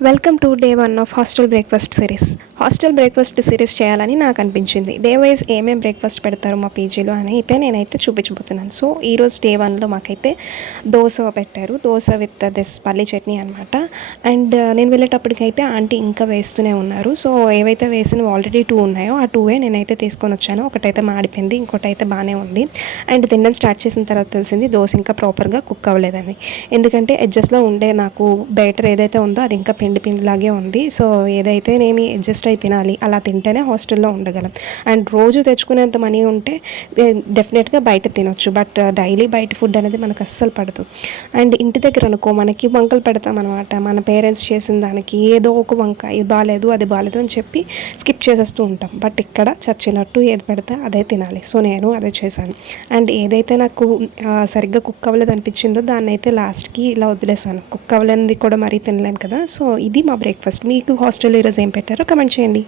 Welcome to day 1 of hostel breakfast series. Hostel breakfast series చేయాలని నాకు అనిపించింది. Day wise ఏమేమి బ్రేక్ఫాస్ట్ పెడతారు మా పీజీలో అని అయితే నేనైతే చూపించబోతున్నాను. సో ఈరోజు డే 1లో మాకైతే దోశ పెట్టారు. దోశ విత్ దిస్ పల్లీ చట్నీ అనమాట. అండ్ నేను వెళ్ళేటప్పటికైతే ఆంటీ ఇంకా వేస్తూనే ఉన్నారు. సో ఏవైతే వేసినవి ఆల్రెడీ 2 ఉన్నాయో ఆ 2 నేనైతే తీసుకొని వచ్చాను. ఒకటైతే మాడిపోయింది, ఇంకోటి అయితే బాగానే ఉంది. అండ్ తినడం స్టార్ట్ చేసిన తర్వాత తెలిసింది దోశ ఇంకా ప్రాపర్గా కుక్ అవ్వలేదని. ఎందుకంటే ఎడ్జస్ట్లో ఉండే నాకు బ్యాటర్ ఏదైతే ఉందో అది ఇంకా పిండిలాగే ఉంది. సో ఏదైతే నేను అడ్జస్ట్ అయి తినాలి, అలా తింటేనే హాస్టల్లో ఉండగలం. అండ్ రోజు తెచ్చుకునేంత మనీ ఉంటే డెఫినెట్గా బయట తినొచ్చు. బట్ డైలీ బయట ఫుడ్ అనేది మనకు అస్సలు పడదు. అండ్ ఇంటి దగ్గర అనుకో మనకి వంకలు పెడతాం అనమాట. మన పేరెంట్స్ చేసిన దానికి ఏదో ఒక వంక, ఇది బాగాలేదు అది బాగాలేదు అని చెప్పి స్కిప్ చేసేస్తూ ఉంటాం. బట్ ఇక్కడ చచ్చినట్టు ఏది పెడితే అదే తినాలి. సో నేను అదే చేశాను. అండ్ ఏదైతే నాకు సరిగ్గా కుక్ అవ్వలేదు అనిపించిందో దాన్ని అయితే లాస్ట్కి ఇలా వదిలేసాను. కుక్ అవ్వలేనిది కూడా మరీ తినలేం కదా. సో ఇది మా బ్రేక్ఫాస్ట్. మీకు హాస్టల్లో ఈరోజు ఏం పెట్టారో కమెంట్ చేయండి.